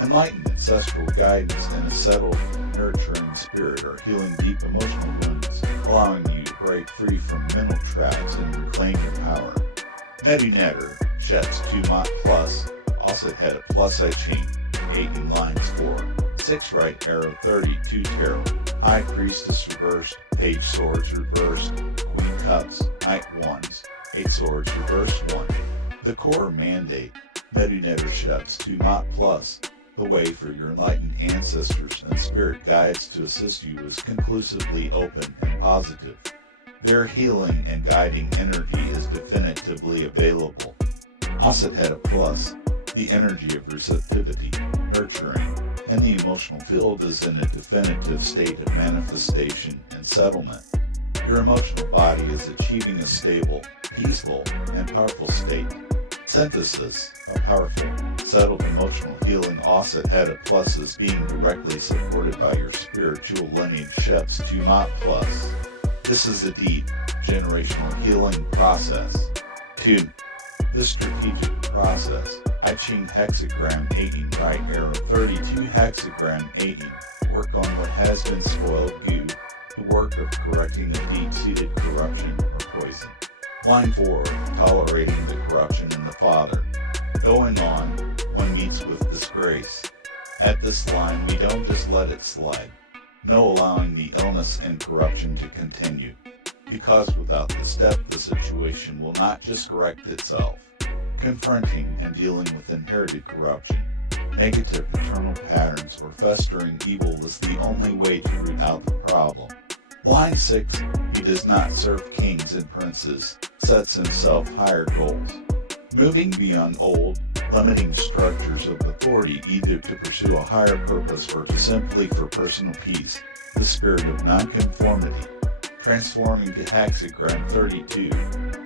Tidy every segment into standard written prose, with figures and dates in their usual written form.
Enlightened ancestral guidance and a settled, nurturing spirit are healing deep emotional wounds, allowing you to break free from mental traps and reclaim your power. Metu Neter, Sheps 2 Maat plus, Auset Hetep plus Ching, 18 lines 4, 6 right arrow 32 tarot, High Priestess reversed, Page Swords reversed, Queen Cups, Knight Wands, 8 Swords reversed 1. The core mandate, Metu Neter Sheps 2 Maat plus, the way for your enlightened ancestors and spirit guides to assist you is conclusively open and positive. Their healing and guiding energy is definitively available. Auset Hetep plus, the energy of receptivity, nurturing, and the emotional field is in a definitive state of manifestation and settlement. Your emotional body is achieving a stable, peaceful, and powerful state. Synthesis, a powerful, settled emotional healing Auset Hetep plus is being directly supported by your spiritual lineage Sheps 2 Maat plus. This is a deep, generational healing process. 2. The strategic process. I Ching hexagram 18 right arrow 32 hexagram 18. Work on what has been spoiled you. The work of correcting a deep-seated corruption or poison. Line 4. Tolerating the corruption in the father. Going on, one meets with disgrace. At this line we don't just let it slide. No allowing the illness and corruption to continue. Because without this step the situation will not just correct itself. Confronting and dealing with inherited corruption, negative paternal patterns or festering evil is the only way to root out the problem. Line 6. He does not serve kings and princes, sets himself higher goals. Moving beyond old, limiting structures of authority either to pursue a higher purpose or to simply for personal peace, the spirit of nonconformity. Transforming to hexagram 32,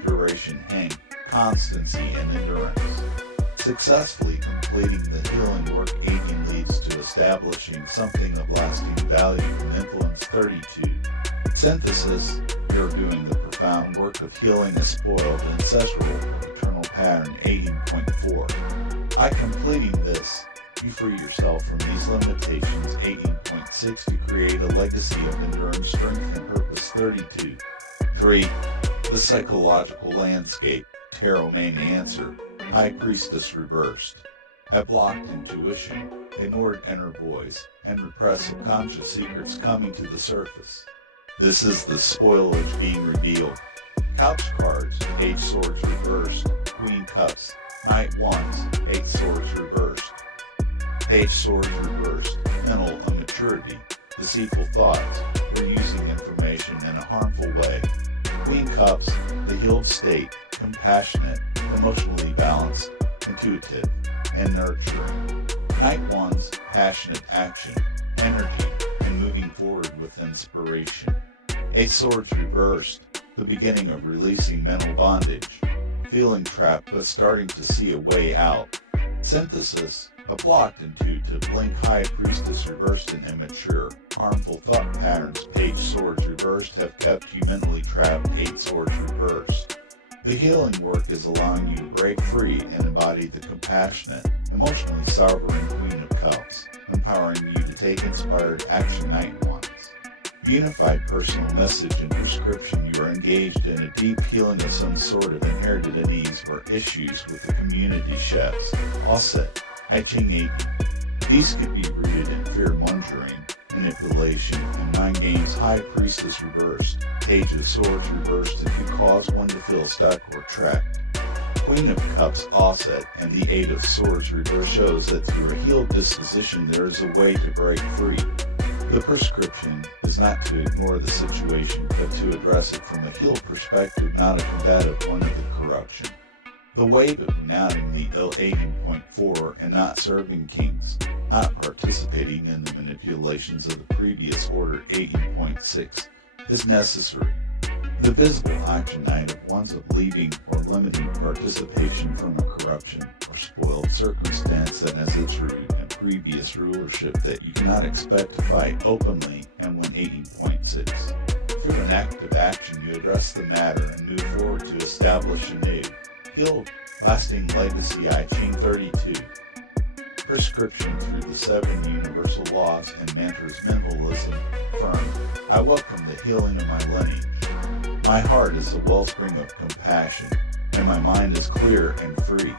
duration hang, constancy and endurance. Successfully completing the healing work 18 leads to establishing something of lasting value and influence 32. Synthesis, you're doing the profound work of healing a spoiled ancestral paternal pattern 18.4. By completing this, you free yourself from these limitations 18.6 to create a legacy of enduring strength and purpose 32. 3. The psychological landscape, tarot main answer, High Priestess reversed. Have blocked intuition, ignored inner voice, and repressed subconscious secrets coming to the surface. This is the spoilage being revealed. Couch cards, Page Swords reversed, Queen Cups, Knight Wands, 8 Swords reversed. Page Swords reversed, mental immaturity, deceitful thoughts, or using information in a harmful way. Queen Cups, the healed state, compassionate, emotionally balanced, intuitive, and nurturing. Knight Wands, passionate action, energy, and moving forward with inspiration. 8 Swords reversed, the beginning of releasing mental bondage, feeling trapped but starting to see a way out. Synthesis, a blocked intuitive link. High Priestess reversed and immature, harmful thought patterns. Page Swords reversed have kept you mentally trapped. 8 Swords reversed. The healing work is allowing you to break free and embody the compassionate, emotionally sovereign Queen of Cups, empowering you to take inspired action. Knight Wands. Unified personal message and prescription. You are engaged in a deep healing of some sort of inherited unease or issues with the community. Sheps, Auset, I Ching 18. These could be rooted in fear-mongering, manipulation, and mind games. High Priestess reversed, Page of Swords reversed, and could cause one to feel stuck or trapped. Queen of Cups, Auset, and the 8 of Swords reversed shows that through a healed disposition there is a way to break free. The prescription is not to ignore the situation, but to address it from a healed perspective, not a combative one of the corruption. The wave of renouncing the ill 18.4 and not serving kings, not participating in the manipulations of the previous order 18.6, is necessary. The visible action Knight of Wands of leaving or limiting participation from a corruption or spoiled circumstance that has its root in previous rulership that you cannot expect to fight openly, and 18.6. Through an active action you address the matter and move forward to establish a new, healed, lasting legacy. I Ching 32. prescription through the 7 universal laws and mantras minimalism. Firm, I welcome the healing of my lineage. My heart is a wellspring of compassion, and my mind is clear and free.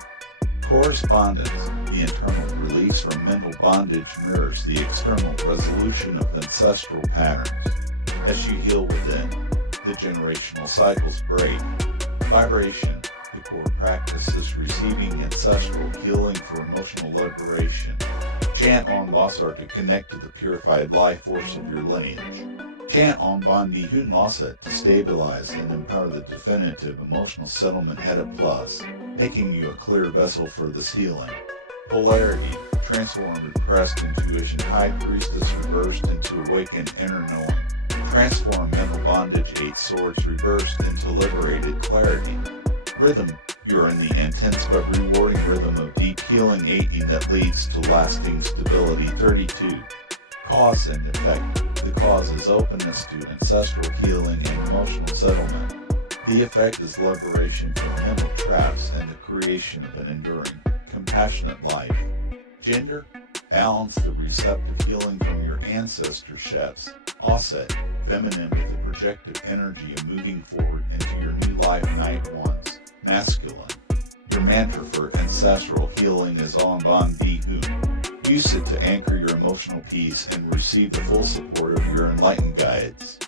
Correspondence, the internal release from mental bondage mirrors the external resolution of ancestral patterns. As you heal within, the generational cycles break. Vibration, the core practice is receiving ancestral healing for emotional liberation. Chant on Auset to connect to the purified life force of your lineage. Chant on Auset to stabilize and empower the definitive emotional settlement Hetep Plus, making you a clear vessel for this healing. Polarity, transform repressed intuition, High Priestess reversed into awakened inner knowing. Transform mental bondage, 8 swords reversed into liberated clarity. Rhythm, you're in the intense but rewarding rhythm of deep healing 18 that leads to lasting stability 32. Cause and effect, the cause is openness to ancestral healing and emotional settlement. The effect is liberation from mental traps and the creation of an enduring, compassionate life. Gender, balance the receptive healing from your ancestor Sheps, Auset, feminine with the projective energy of moving forward into your new life night ones, masculine. Your mantra for ancestral healing is Auset. Use it to anchor your emotional peace and receive the full support of your enlightened guides.